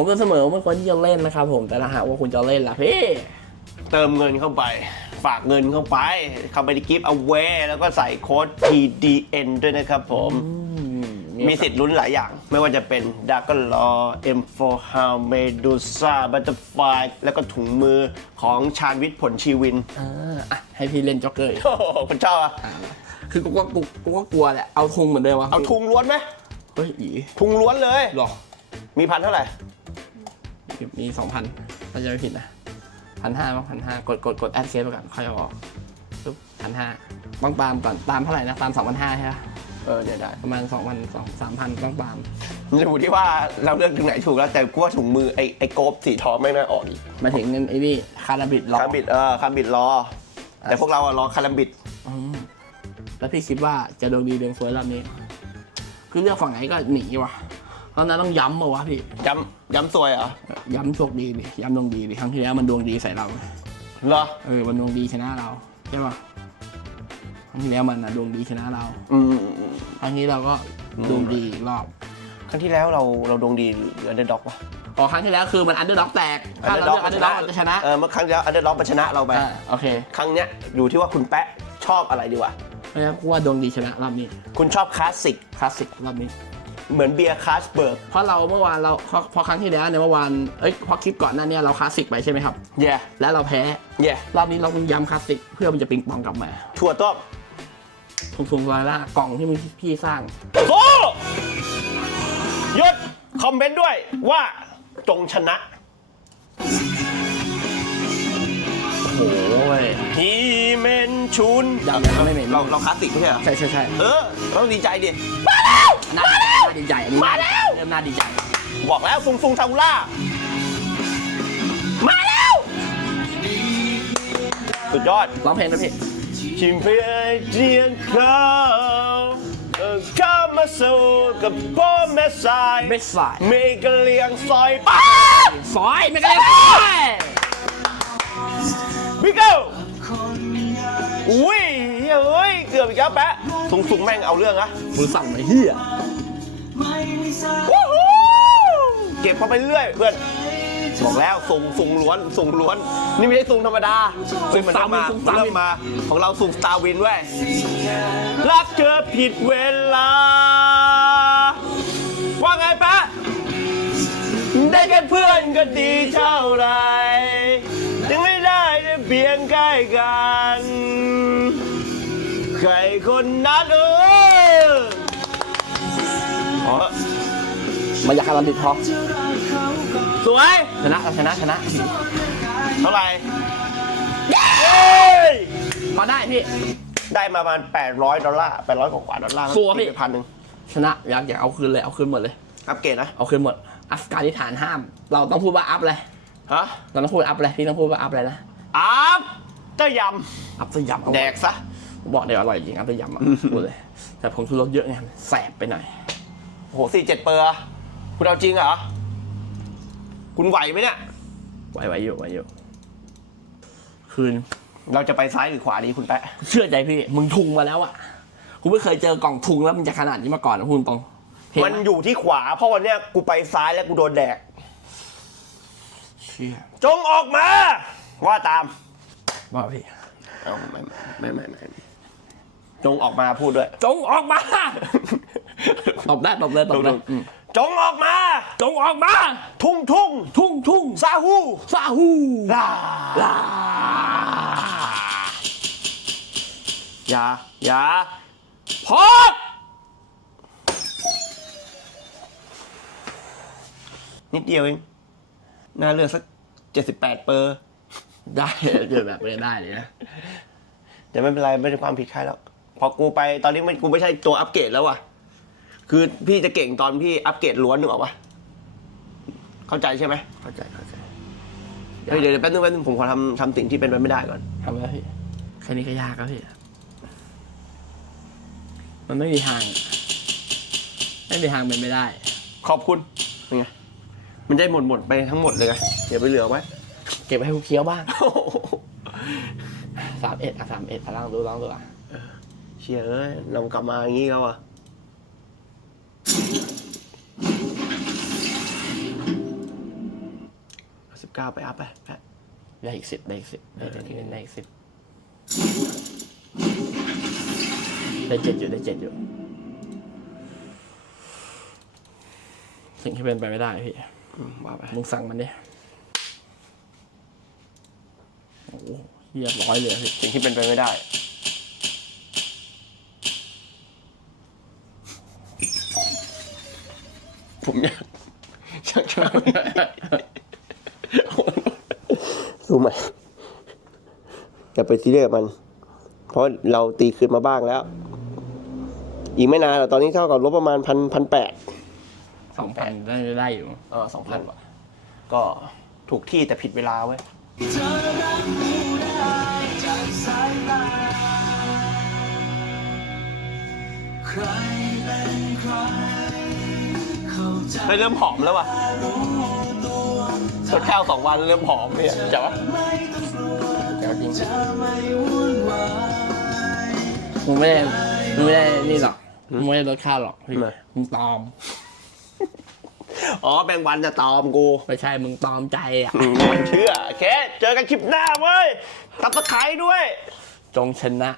ผมจะเสมอว่าคนที่จะเล่นนะครับผมแต่ถ้าหากว่าคุณจะเล่นล่ะพี่เติมเงินเข้าไป ฝากเงินเข้าไปเข้าไปในกิฟต์เอาไว้แล้วก็ใส่โค้ด PDN ด้วยนะครับผม มีสิทธิ์ลุ้นหลายอย่าง ไม่ว่าจะเป็นดาก l ลอ M4 h o u n d Medusa Butterfly แล้วก็ถุงมือของชาญวิทย์ผลชีวินอ่าอะให้พี่เล่นจ็อกเกอร์อีกโอ้โหคุณชอบอะอ่าคือกูก็กูกูก็กลัวแหละเอาทุงเหมือนเดิมวะเอาทุงล้วนไหมเฮ้ยอีทุงล้วนเลยหรอ มีพันเท่าไหร่ มีสองพันถ้าจะไม่ผิดนะพันห้าพันห้ากดกดกดแอดเซฟไปก่อนค่อยเอาออกปุ๊บพันห้าต้องตามก่อนตามเท่าไหร่นะตามสองพันห้าใช่ไหมเออเนี่ยได้ประมาณสองพันสองสามพันต้องตามอยู่ที่ว่าเราเลือกถึงไหนถูกแล้วแต่กูว่าถุงมือไอ้ไอ้โกบสีทองไม่งน่าออกอีกมาถึงเงินไอ้นี่คาราบิดล็อกคาร์บิดเออคาร์บิดรอ แต่พวกเราอะรอคาร์บิดอืมแล้วพี่คิดว่าจะดวงดีดวงสวยรอบนี้ คือเลือกฝั่งไหนก็หนีว่ะ ตอนนั้นต้องย้ำมาวะพี่ ย้ำย้ำซวยเหรอย้ำโชคดีดิย้ำดวงดีดิครั้งที่แล้วมันดวงดีใส่เรา เหรอ เออมันดวงดีชนะเราใช่ป่ะครั้งที่แล้วมันอะดวงดีชนะเราอืมครั้งนี้เราก็ดวงดีอีกรอบครั้งที่แล้วเราเราดวงดีหรืออันเดอร์ด็อกวะพอครั้งที่แล้วคือมันอันเดอร์ด็อกแตกถ้าเราเลือกอันเดอร์ด็อกจะชนะเออเมื่อครั้งที่แล้วอันเดอร์ด็อกมันชนะเราไป อ่าโอเคครั้งเนี้ยอยู่ที่ว่าคุณแปะชอบอะไรดีวะเพราะฉะนั้นกูว่าดวงดีชนะรอบนี้คุณชอบคลาสสิกคลาสสิกรอบนี้ เหมือนเบียร์คลาสเบิร์กเพราะเราเมื่อวานเราพอพอครั้งที่แล้วในยเมื่อวานเอ้ยพอคลิปก่อนหน้าเนี้เราคลาสสิกไปใช่ไหมครับ แย่แล้วเราแพ้ แย่รอบนี้เราต้องย้ำคลาสสิกเพื่อมันจะปิงปองกลับมาถั่วต้มทุงทุงลายล่ากล่องที่มึงพี่สร้าง โอ้หยุดคอมเมนต์ด้วยว่าจงชนะโอ้ยฮีเมนชุนยังยังไม่เหม็นเราเราคลาสสิกไม่ใช่เหรอ ใช่ใช่ใช่เออเราต้องดีใจดิน่าน่า ดีใจอันนี้มาแล้ว เริ่มน่าดีใจ บอกแล้วซุงซุงซากุล่า มาแล้ว สุดยอด ร้องเพลงนะพี่ ชิมเพื่อเจียนเขาเออเข้ามาสู่กับพ่อแม่สายเบสไซด์มีกระเลียงซอยป้าซอยไม่กันเลยซอยบิเกิลอุ้ยเฮ้ยเกือบอีกแล้วแปะซุงซุงแม่งเอาเรื่องนะมือสั่นไอ้เหี้ย วู้ฮู้เก็บเข้าไปเรื่อยเพื่อน บอกแล้วซุงซุงล้วนซุงล้วน นี่ไม่ใช่ซุงธรรมดาเฮ้ยมันเริ่มมามันเริ่มมา ของเราซุงสตาร์วินเว้ยรักเธอผิดเวลา ว่าไงแปะได้แค่เพื่อนก็ดีเท่าไหรยังไม่ได้ได้เพียงใกล้กัน มาอยากการันติพอสวย ชนะเอาชนะชนะ เท่าไหร่เย้พอได้พี่ ได้มาประมาณ 800 ดอลลาร์800กว่าๆดอลลาร์สัวพี่ตีไปพันหนึ่งชนะอยากอยากเอาคืนเลยเอาคืนหมดเลย อัปเกรดนะ เอาคืนหมดอัฟกานิสถานห้าม เราต้องพูดว่าอัพเลยฮะ เราต้องพูดอัพเลยพี่ต้องพูดว่าอัพเลยนะอัพเตอร์ยอัพสยามำแดกซะ บอกเดี๋ยวอร่อยจริงอัพสยามอะพูดเลย แต่ผมชูรสเยอะไงแสบไปหน่อยโหสี่เจ็ดเปอร์อะ คุณเอาจริงเหรอ คุณไหวไหมเนี่ย ไหวไหวอยู่ไหวอยู่ คืน เราจะไปซ้ายหรือขวาดีคุณแปะ เชื่อใจพี่ มึงทุงมาแล้วอะกูไม่เคยเจอกล่องทุงแล้วมันจะขนาดนี้มาก่อนนะพูดตรงเห็นมันไหมอยู่ที่ขวา เพราะวันเนี้ยกูไปซ้ายแล้วกูโดนแดก เชี่ยจงออกมา ว่าตามว่าพี่เอาไม่ไม่ไม่ไม่ไม่จงออกมาพูดด้วย จงออกมา ตบได้ตบเลยตบเลยอืม จงออกมา จงออกมา ทุ่งทุ่งทุ่งทุ่งซาฮูซาฮูลาลาอย่าอย่าพอนิดเดียวเองน่าเลือกสักเจ็ดสิบแปดเปอร์ ได้เกิดแบบนี้ได้เลยนะแต่ไม่เป็นไร ไม่ใช่ความผิดใครแล้ว พอกูไปตอนนี้มันกูไม่ใช่ตัวอัปเกรดแล้วว่ะ คือพี่จะเก่งตอนพี่อัปเกรดล้วนหรือเปล่าวะเข้าใจใช่ไหมเข้าใจเข้าใจเดี๋ยวเดี๋ยวแป๊บนึงแป๊บนึงผมขอทำทำสิ่งที่เป็นไปไม่ได้ก่อนทำแล้วพี่แค่นี้ก็ยากแล้วพี่มันไม่มีทางไม่มีทางเป็นไม่ได้ ขอบคุณเป็นไงมันได้หมดหมดไปทั้งหมดเลยไงเดี๋ยวไปเหลือไว้เก็บไว้ให้กูเคี้ยวบ้างสามเอ็ดอะสามเอ็ดอะลองดูลองดูอะเชียเอ้ยเรากลับมาอย่างนี้แล้วอะ สิบเก้าไปอัพไปแพะได้อีกสิบได้อีกสิบได้ได้ได้ได้อีกสิบได้เจ็ดอยู่ได้เจ็ดอยู่ สิ่งที่เป็นไปไม่ได้พี่อืมว่าไปมึงสั่งมันดิโอ้โหเรียบร้อยเลยพี่สิ่งที่เป็นไปไม่ได้ ผมอยากอยากช่วยรู้ไหมอย่าไปซีเรียสกับมัน เพราะเราตีคืนมาบ้างแล้ว อีกไม่นานหรอกตอนนี้เท่ากับลบประมาณพันพันแปดสองพันได้ได้อยู่ เออสองพันก็ถูกที่แต่ผิดเวลาเว้ย ใคร เข้าใจเฮ้ยเริ่มผอมแล้วว่ะทดข้าวสองวันเริ่มผอมเนี่ยจ๋าไม่ต้องกลัวเดี๋ยวจริงจะไม่วุ่นวายมึงไม่ได้มึงไม่ได้นี่หรอกมึงไม่ได้ลดค่าหรอกพี่ทำไมมึงตอม อ๋อแบงวันจะตอมกู ไม่ใช่มึงตอมใจอะอืมไม่เชื่อโอเคเจอกันคลิปหน้าเว้ยตับตะไคร้ด้วย จงชนะ